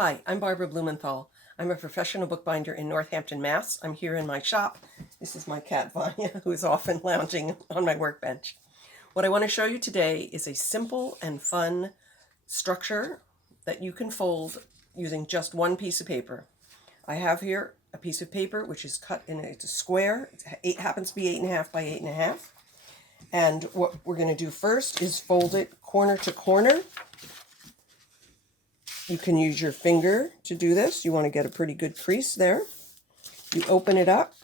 Hi, I'm Barbara Blumenthal. I'm a professional bookbinder in Northampton, Mass. I'm here in my shop. This is my cat, Vanya, who is often lounging on my workbench. What I want to show you today is a simple and fun structure that you can fold using just one piece of paper. I have here a piece of paper which is cut in it's a square. It happens to be 8.5 by 8.5. And what we're going to do first is fold it corner to corner. You can use your finger to do this. You want to get a pretty good crease there. You open it up.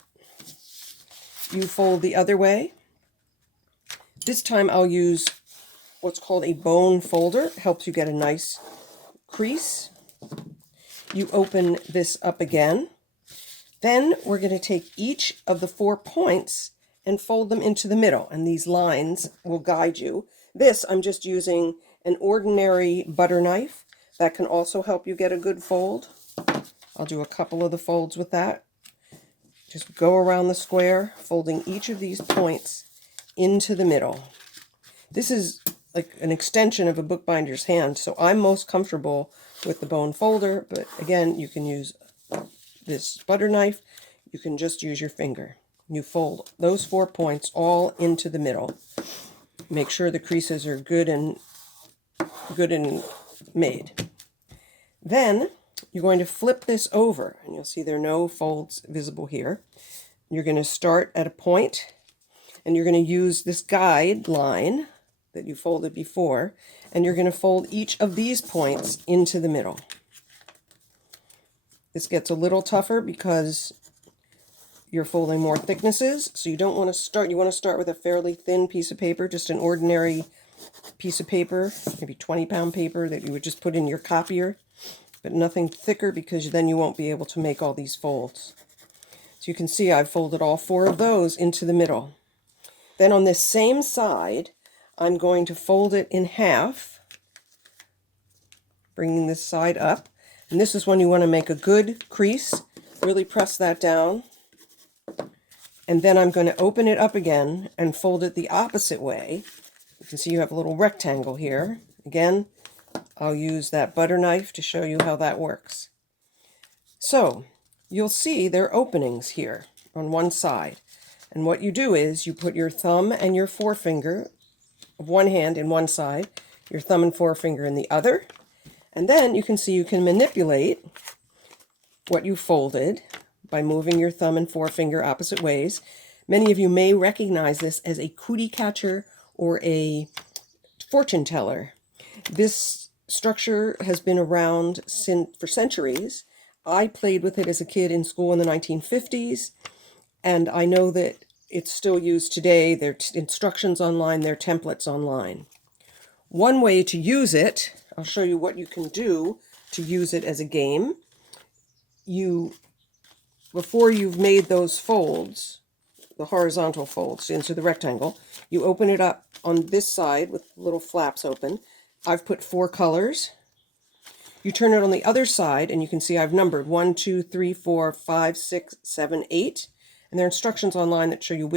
You fold the other way. This time I'll use what's called a bone folder. It helps you get a nice crease. You open this up again. Then we're going to take each of the 4 points and fold them into the middle. And these lines will guide you. This, I'm just using an ordinary butter knife. That can also help you get a good fold. I'll do a couple of the folds with that. Just go around the square, folding each of these points into the middle. This is like an extension of a bookbinder's hand, so I'm most comfortable with the bone folder, but again, you can use this butter knife. You can just use your finger. You fold those 4 points all into the middle. Make sure the creases are good and made. Then you're going to flip this over, and you'll see there are no folds visible here. You're going to start at a point, and you're going to use this guide line that you folded before, and you're going to fold each of these points into the middle. This gets a little tougher because you're folding more thicknesses, so you don't want to start, you want to start with a fairly thin piece of paper, just an ordinary piece of paper, maybe 20-pound paper that you would just put in your copier, but nothing thicker because then you won't be able to make all these folds. So you can see I've folded all 4 of those into the middle. Then on this same side, I'm going to fold it in half, bringing this side up. And this is when you want to make a good crease. Really press that down. And then I'm going to open it up again and fold it the opposite way. You can see you have a little rectangle here. Again, I'll use that butter knife to show you how that works. So you'll see there are openings here on one side. And what you do is you put your thumb and your forefinger of one hand in one side, your thumb and forefinger in the other. And then you can see you can manipulate what you folded by moving your thumb and forefinger opposite ways. Many of you may recognize this as a cootie catcher or a fortune teller. This structure has been around for centuries. I played with it as a kid in school in the 1950s, and I know that it's still used today. There are instructions online, there are templates online. One way to use it, I'll show you what you can do to use it as a game. Before you've made those folds, the horizontal folds into the rectangle, you open it up on this side with little flaps open. I've put 4 colors. You turn it on the other side, and you can see I've numbered 1, 2, 3, 4, 5, 6, 7, 8. And there are instructions online that show you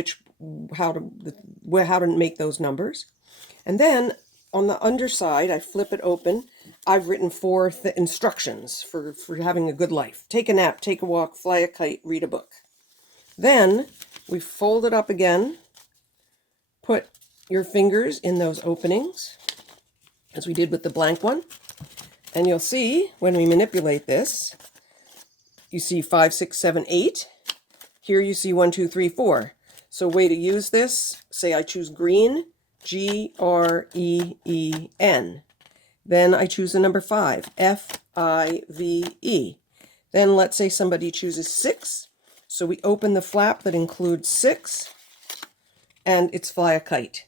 how to make those numbers. And then on the underside, I flip it open. I've written 4 instructions for having a good life. Take a nap, take a walk, fly a kite, read a book. Then we fold it up again. Put your fingers in those openings, as we did with the blank one. And you'll see when we manipulate this, you see 5, 6, 7, 8. Here you see 1, 2, 3, 4. So way to use this, say I choose green, Green. Then I choose the number 5, Five. Then let's say somebody chooses 6. So we open the flap that includes 6, and it's fly a kite.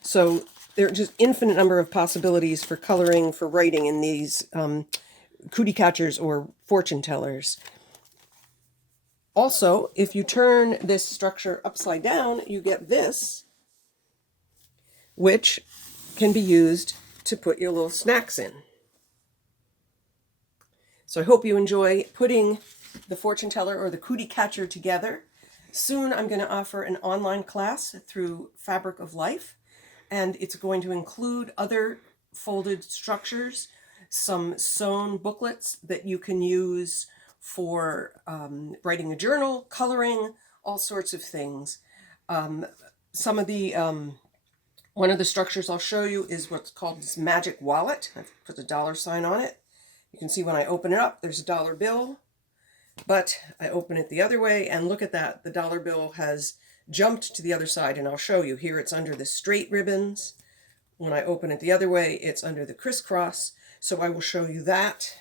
So there are just infinite number of possibilities for coloring, for writing in these cootie catchers or fortune tellers. Also, if you turn this structure upside down, you get this, which can be used to put your little snacks in. So I hope you enjoy putting the fortune teller or the cootie catcher together. Soon I'm going to offer an online class through Fabric of Life, and it's going to include other folded structures, some sewn booklets that you can use for writing a journal, coloring, all sorts of things. Some of the one of the structures I'll show you is what's called this magic wallet. I've put a $sign on it. You can see when I open it up, there's a dollar bill, but I open it the other way and look at that. The dollar bill has jumped to the other side, and I'll show you. Here it's under the straight ribbons. When I open it the other way, it's under the crisscross. So I will show you that.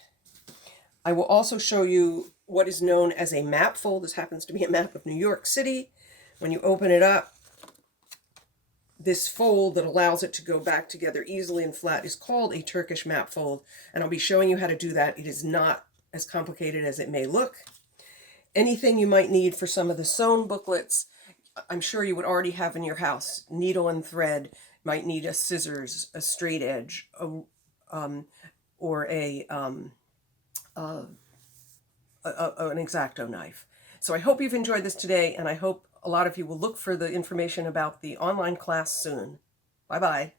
I will also show you what is known as a map fold. This happens to be a map of New York City. When you open it up, this fold that allows it to go back together easily and flat is called a Turkish map fold, and I'll be showing you how to do that. It is not as complicated as it may look. Anything you might need for some of the sewn booklets, I'm sure you would already have in your house. Needle and thread, might need a scissors, a straight edge, or an X-Acto knife. So I hope you've enjoyed this today, and I hope a lot of you will look for the information about the online class soon. Bye-bye.